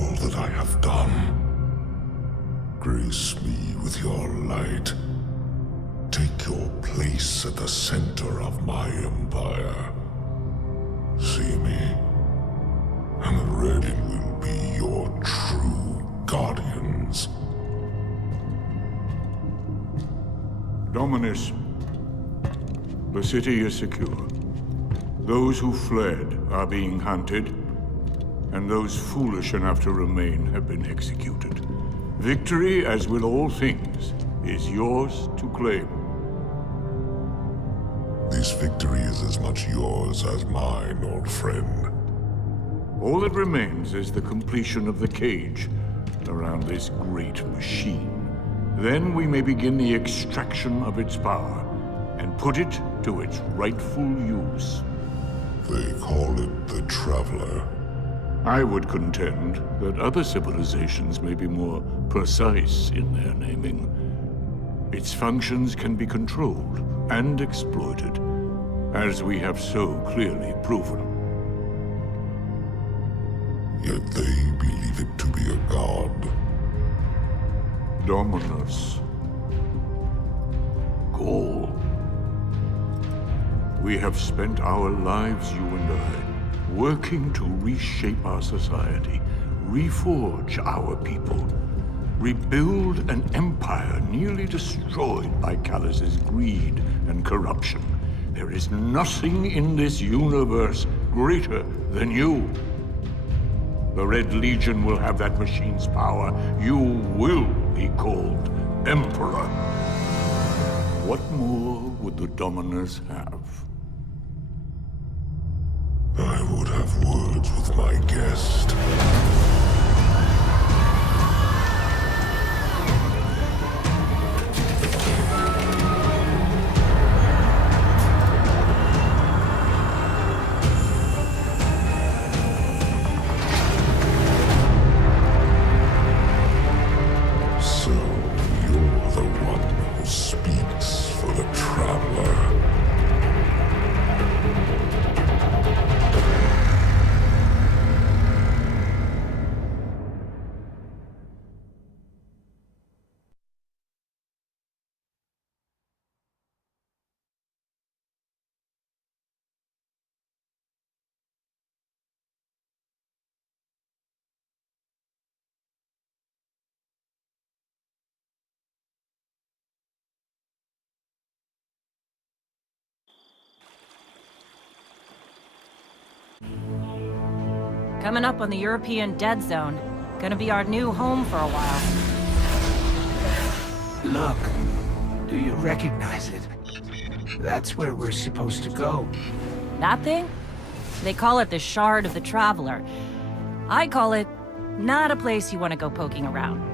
all that I have done. Grace me with your light. Take your place at the center of my empire. See me, and the Redding will be your true guardians. Dominus, the city is secure. Those who fled are being hunted, and those foolish enough to remain have been executed. Victory, as with all things, is yours to claim. This victory is as much yours as mine, old friend. All that remains is the completion of the cage around this great machine. Then we may begin the extraction of its power and put it to its rightful use. They call it the Traveler. I would contend that other civilizations may be more precise in their naming. Its functions can be controlled and exploited, as we have so clearly proven. Yet they believe it to be a god. Dominus. Gaul. We have spent our lives, you and I, working to reshape our society, reforge our people, rebuild an empire nearly destroyed by Callus's greed and corruption. There is nothing in this universe greater than you. The Red Legion will have that machine's power. You will be called Emperor. What more would the Dominus have? I would have words with my guest. So, you're the one who speaks for the Traveler. Coming up on the European Dead Zone. Gonna be our new home for a while. Look, do you recognize it? That's where we're supposed to go. That thing? They call it the Shard of the Traveler. I call it not a place you want to go poking around.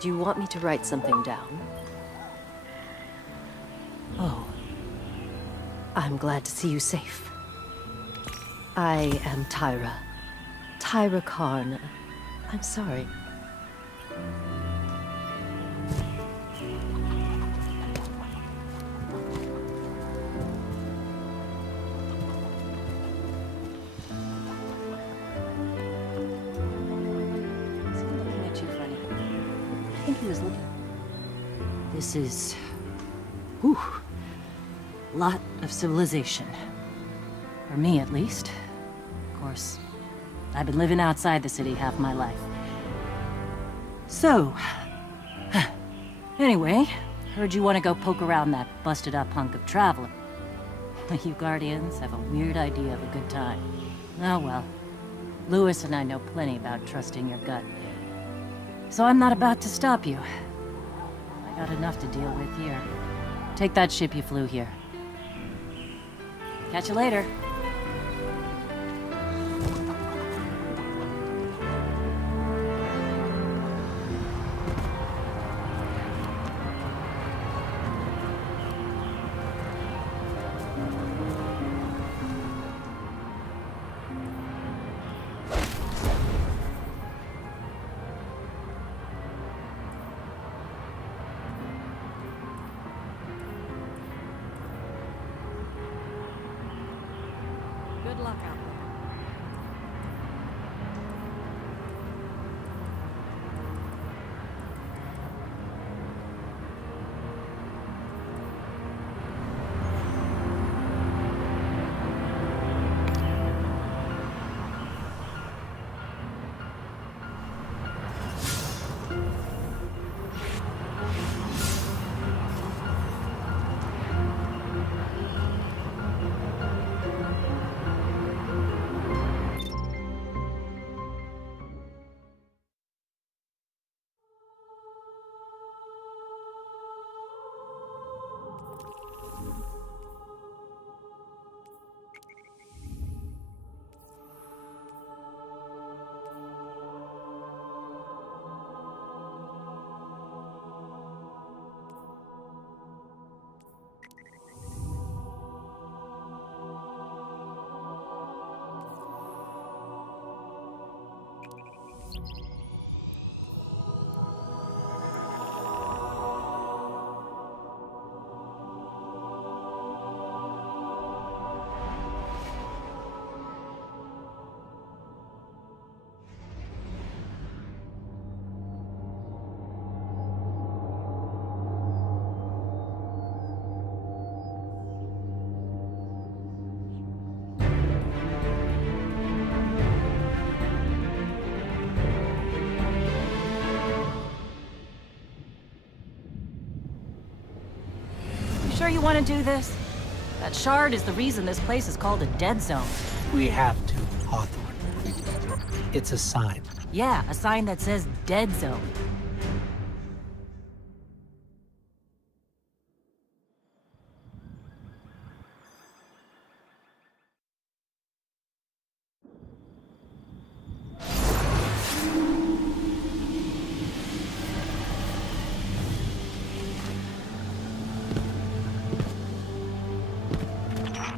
Do you want me to write something down? Oh. I'm glad to see you safe. I am Tyra. Tyra Karn. I'm sorry. This is... whew, lot of civilization. For me, at least. Of course, I've been living outside the city half my life. So... anyway, Heard you want to go poke around that busted-up hunk of Traveler. You Guardians have a weird idea of a good time. Oh well. Lewis and I know plenty about trusting your gut. So I'm not about to stop you. I got enough to deal with here. Take that ship you flew here. Catch you later. Good luck out there. Sure you want to do this? That shard is the reason this place is called a dead zone. We have to, Hawthorne. It's a sign. Yeah, a sign that says dead zone.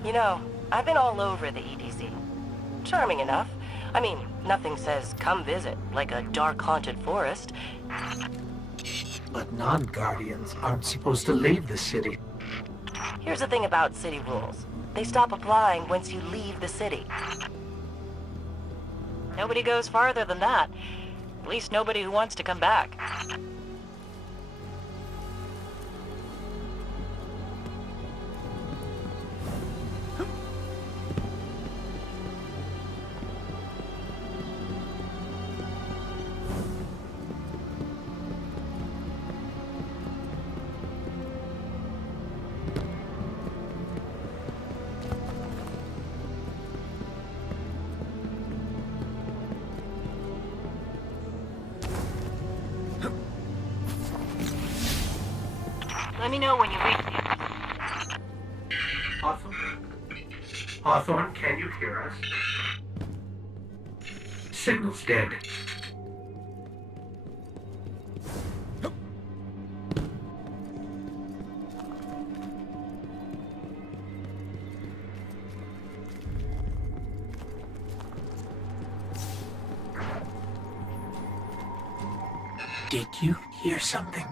You know, I've been all over the EDZ. Charming enough. I mean, nothing says come visit, like a dark haunted forest. But non-Guardians aren't supposed to leave the city. Here's the thing about city rules. They stop applying once you leave the city. Nobody goes farther than that. At least nobody who wants to come back. Let me know when you reach the Hawthorne? Hawthorne, can you hear us? Signal's dead. Did you hear something?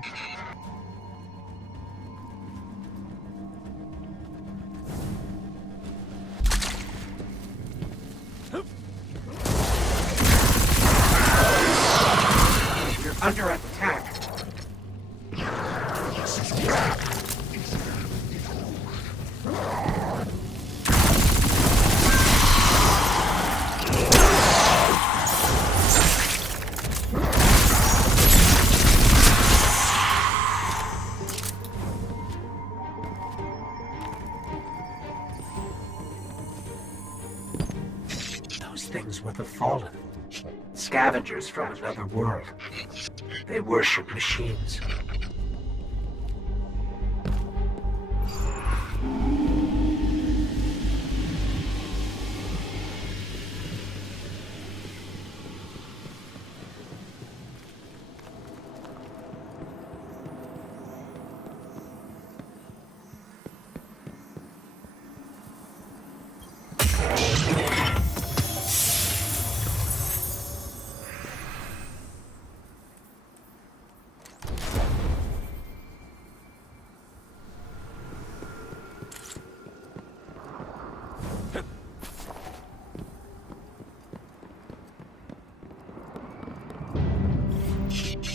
Under attack. things were the Fallen. Scavengers from another world. They worship machines.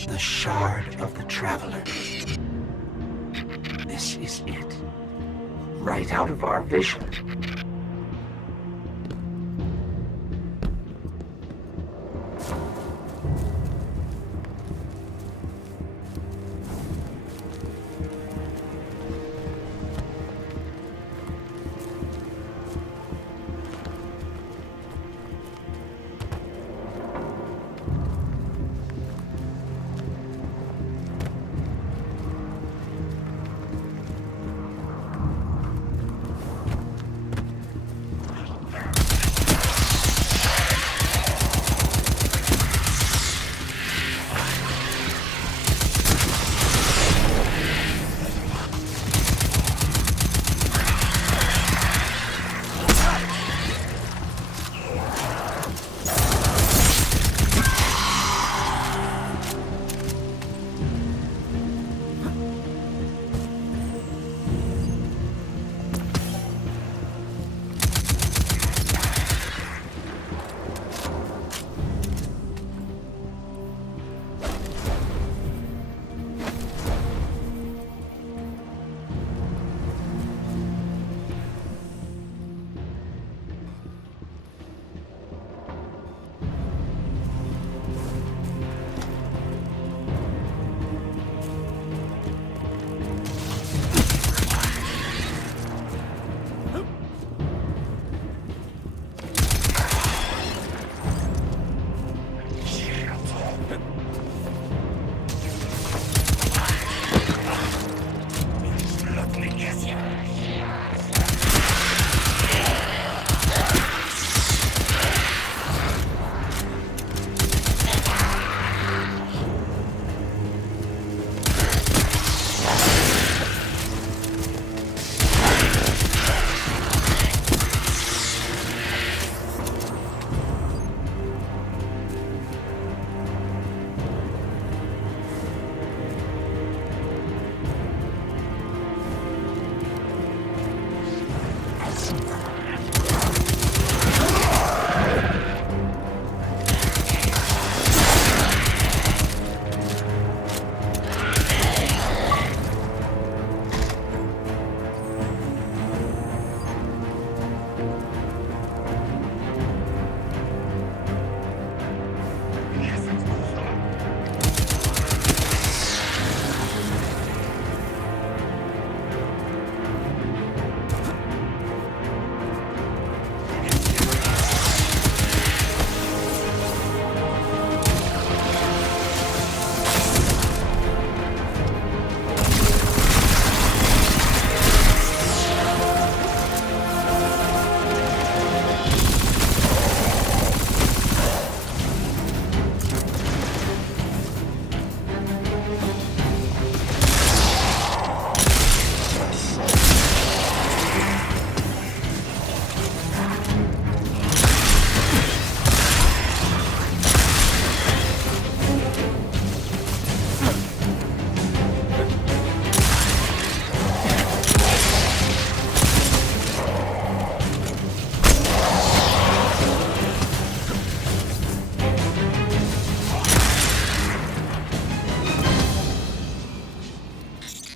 The Shard of the Traveler. This is it. Right out of our vision.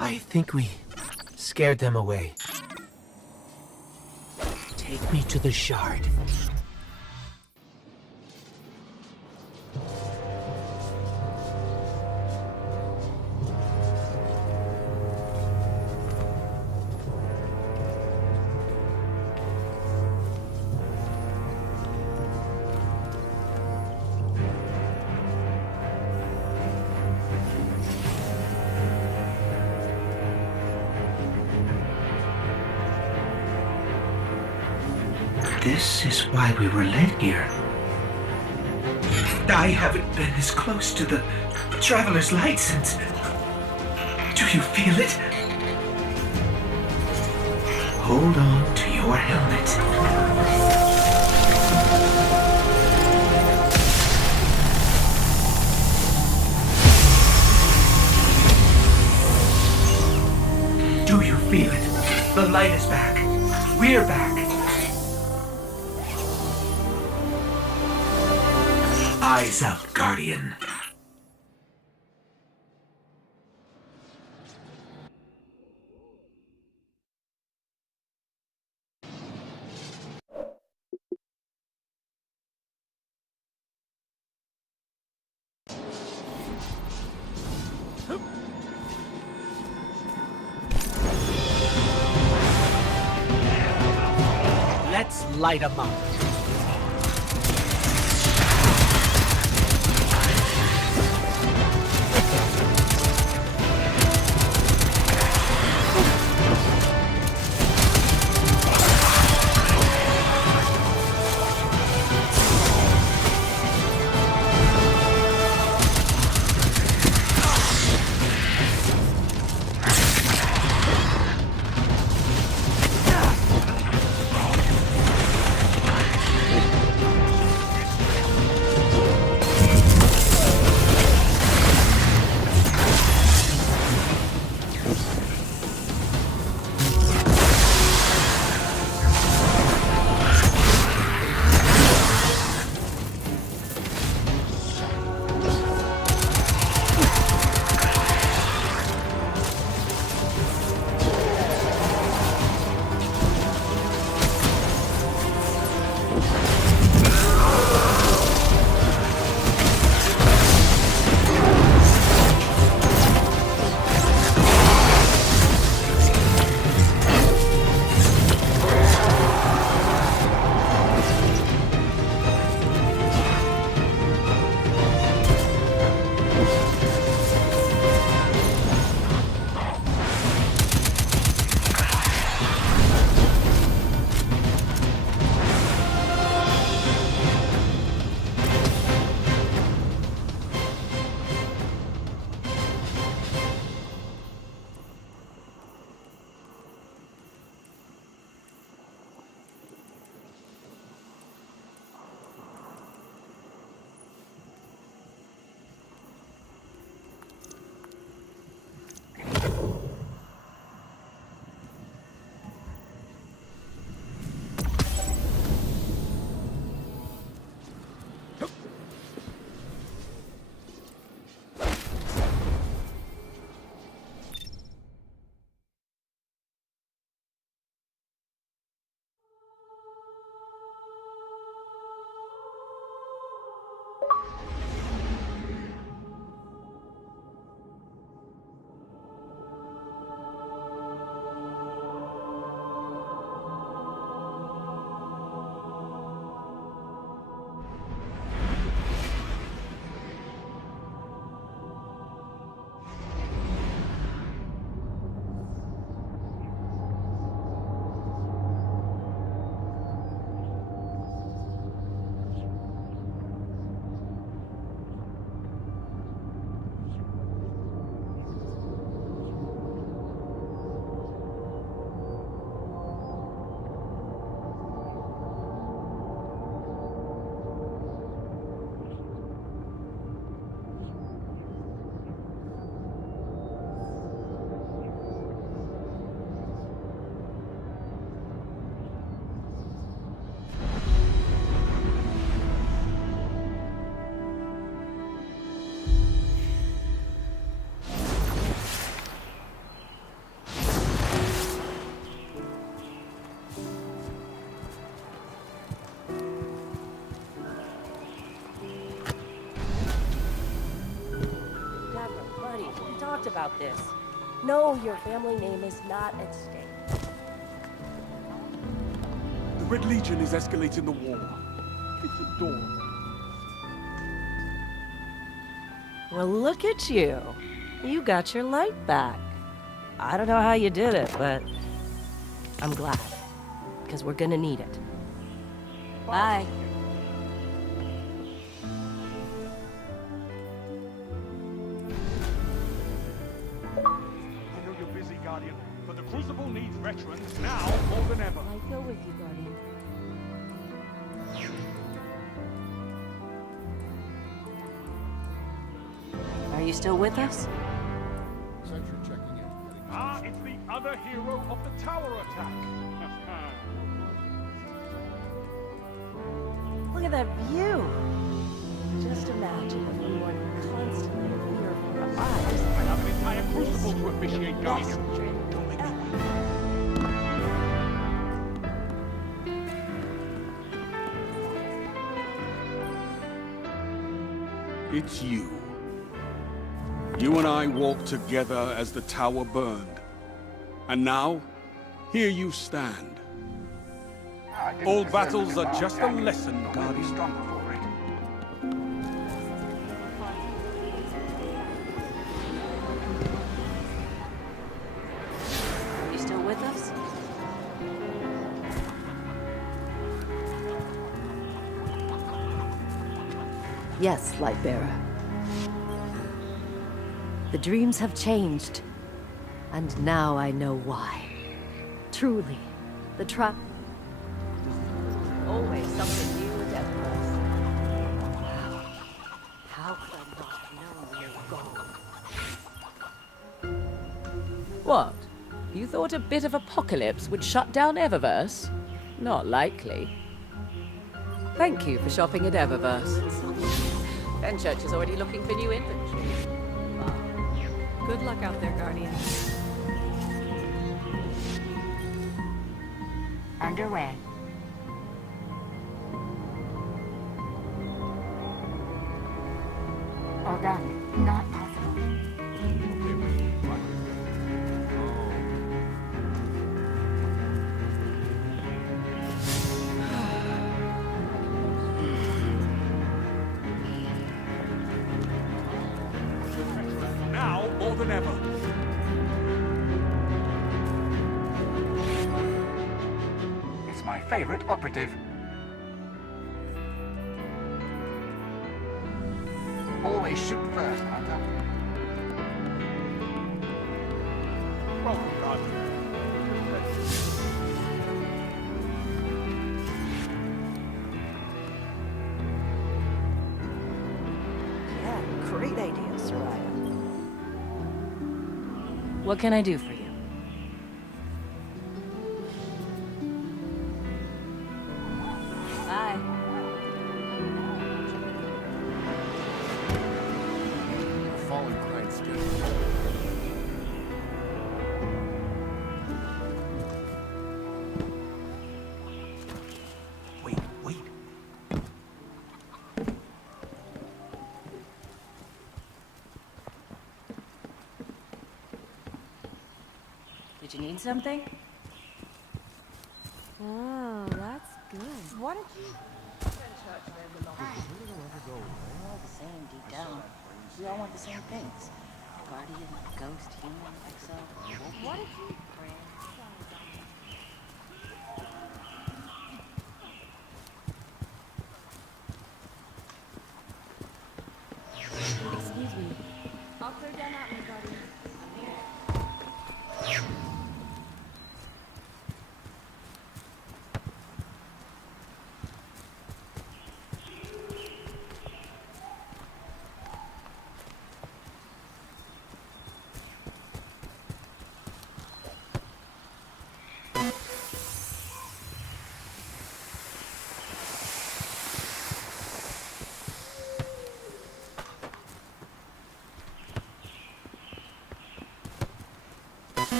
I think we scared them away. Take me to the Shard. This is why we were led here. I haven't been as close to the Traveler's Light since... Do you feel it? Hold on to your helmet. Do you feel it? The light is back. We're back. Eyes out, Guardian. Let's light 'em up. About this. No, your family name is not at stake. The Red Legion is escalating the war. It's a dawn. Well, look at you. You got your light back. I don't know how you did it, but I'm glad. Because we're gonna need it. Bye. I know you're busy, Guardian, but the Crucible needs veterans now more than ever. I go with you, Guardian. Are you still with us? Ah, it's the other hero of the tower attack. Look at that view. Just imagine if we weren't constantly in fear for our lives. I have an entire Crucible to officiate, Guardian. Don't make me... It's you. You and I walked together as the tower burned. And now, here you stand. All battles are just a lesson, Guardian. You still with us? Yes, Lightbearer. The dreams have changed, and now I know why. Truly, the trap... Always something new with Everest. How could I not know you're gone? What? You thought a bit of apocalypse would shut down Eververse? Not likely. Thank you for shopping at Eververse. Fenchurch is already looking for new inventory. Good luck out there, Guardian. Underway. All done. Not possible. Now more than ever. It's my favorite operative. Always shoot first, Hunter. Welcome, Guardian. Yeah, great idea, Soraya. What can I do for you? Bye. Fallen grindstone. Wait. Did you need something? Oh, that's good. Why don't you... We're all the same deep down. We all want the same things. Guardian, ghost, human, exo. What did you... Excuse me. I'll clear down out, my Guardian.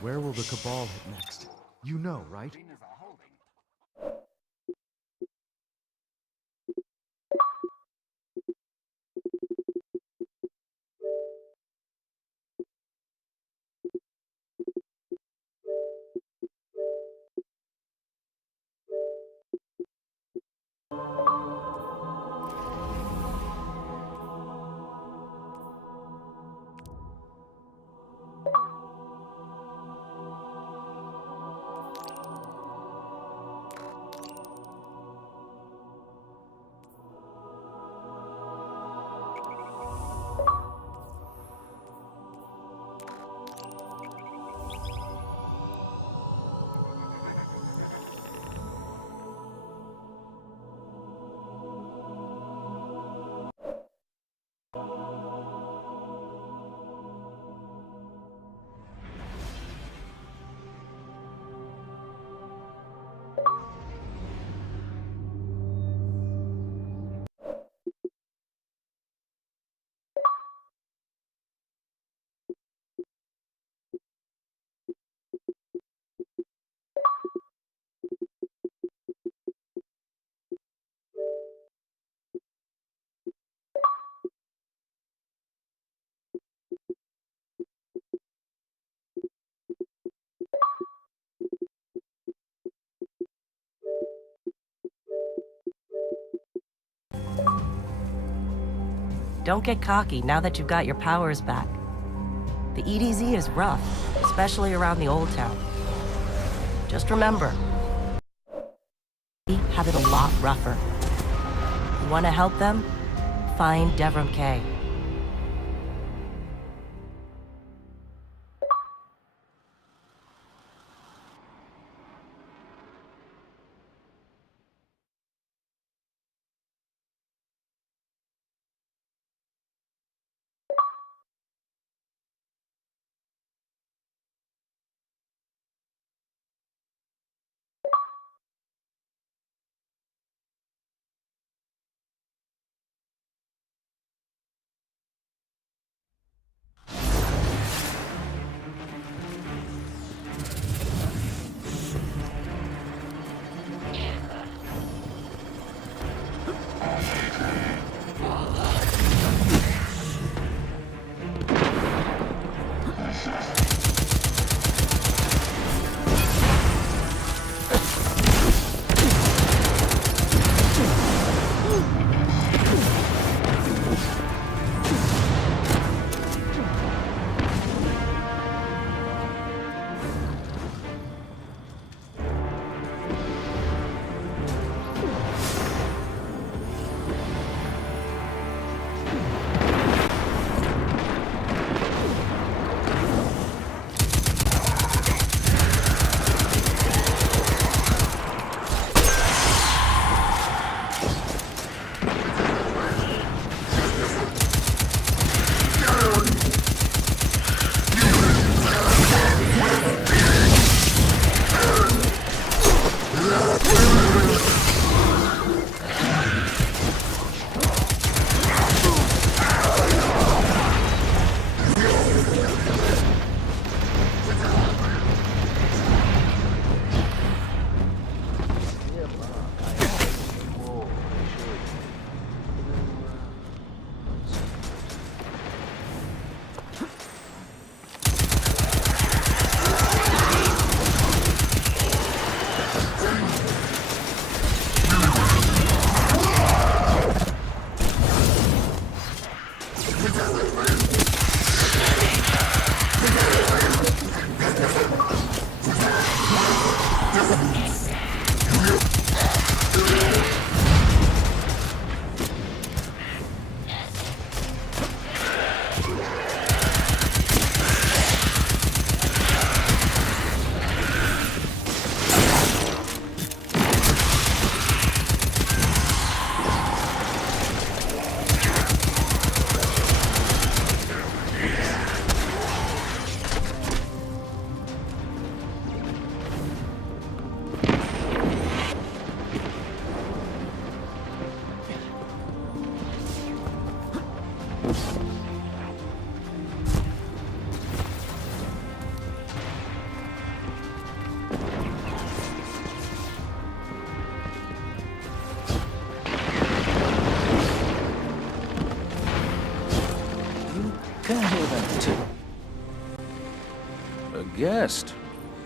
Where will the Cabal hit next? You know, right? don't get cocky now that you've got your powers back. The EDZ is rough, especially around the Old Town. Just remember, we have it a lot rougher. You want to help them? Find Devrim Kay. Can't hear that too. A guest?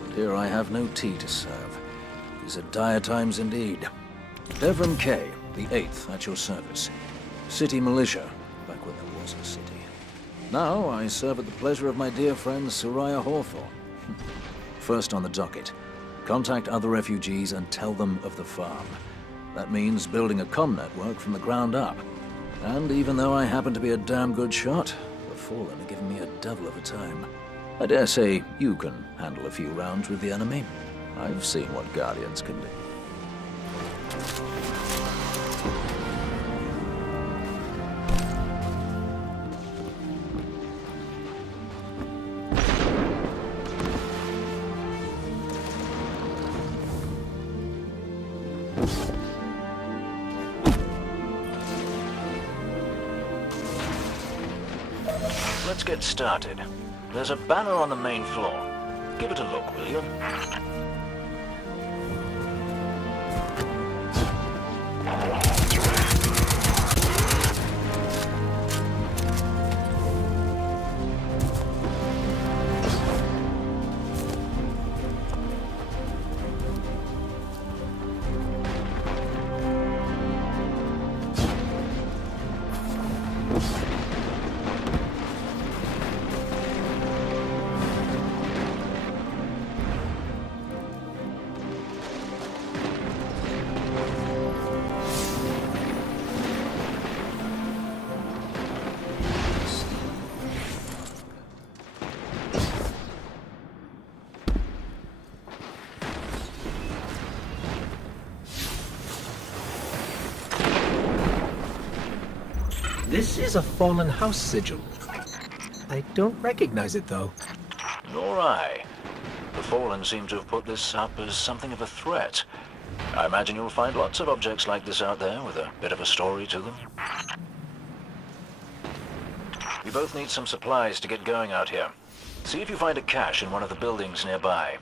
But here I have no tea to serve. These are dire times indeed. Devrim Kay, the 8th, at your service. City militia, back when there was a city. Now I serve at the pleasure of my dear friend Soraya Hawthorne. First on the docket, contact other refugees and tell them of the farm. That means building a comm network from the ground up. And even though I happen to be a damn good shot, the Fallen are giving me a devil of a time. I dare say you can handle a few rounds with the enemy. I've seen what Guardians can do. Let's get started. There's a banner on the main floor. Give it a look, will you? This is a fallen house sigil. I don't recognize it, though. Nor I. The Fallen seem to have put this up as something of a threat. I imagine you'll find lots of objects like this out there with a bit of a story to them. We both need some supplies to get going out here. See if you find a cache in one of the buildings nearby.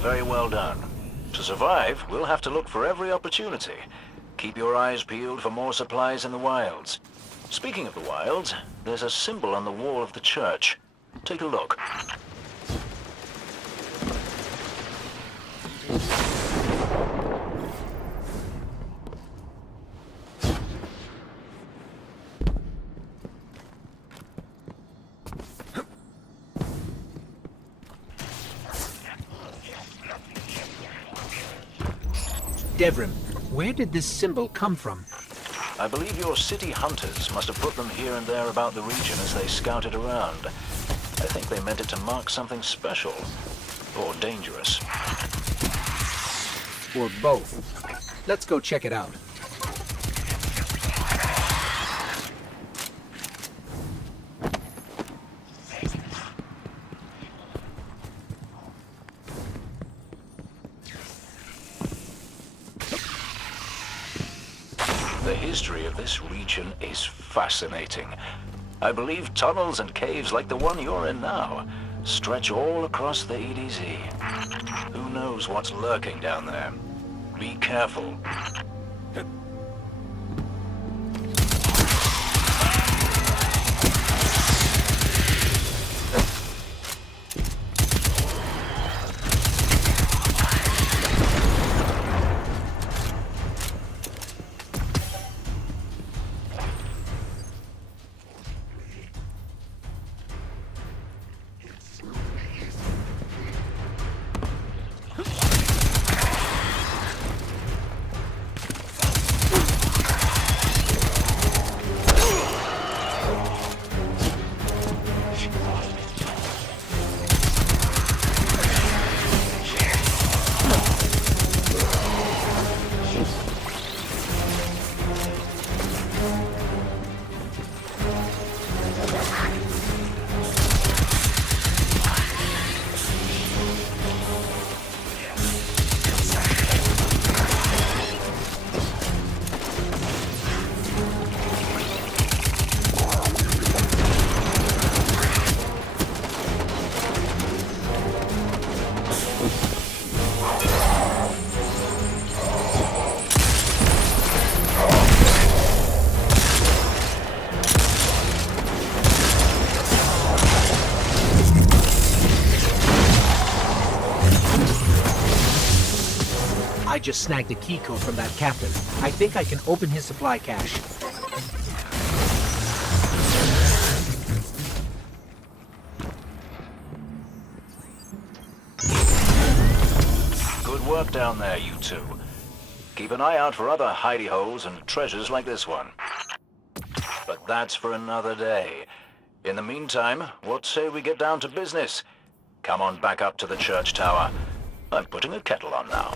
Very well done. To survive, we'll have to look for every opportunity. Keep your eyes peeled for more supplies in the wilds. Speaking of the wilds, there's a symbol on the wall of the church. Take a look. Devrim, where did this symbol come from? I believe your city hunters must have put them here and there about the region as they scouted around. I think they meant it to mark something special. Or dangerous. Or both. Let's go check it out. The history of this region is fascinating. I believe tunnels and caves like the one you're in now stretch all across the EDZ. Who knows what's lurking down there? Be careful. I just snagged a key code from that captain. I think I can open his supply cache. Good work down there, you two. Keep an eye out for other hidey holes and treasures like this one. But that's for another day. In the meantime, what say we get down to business? Come on back up to the church tower. I'm putting a kettle on now.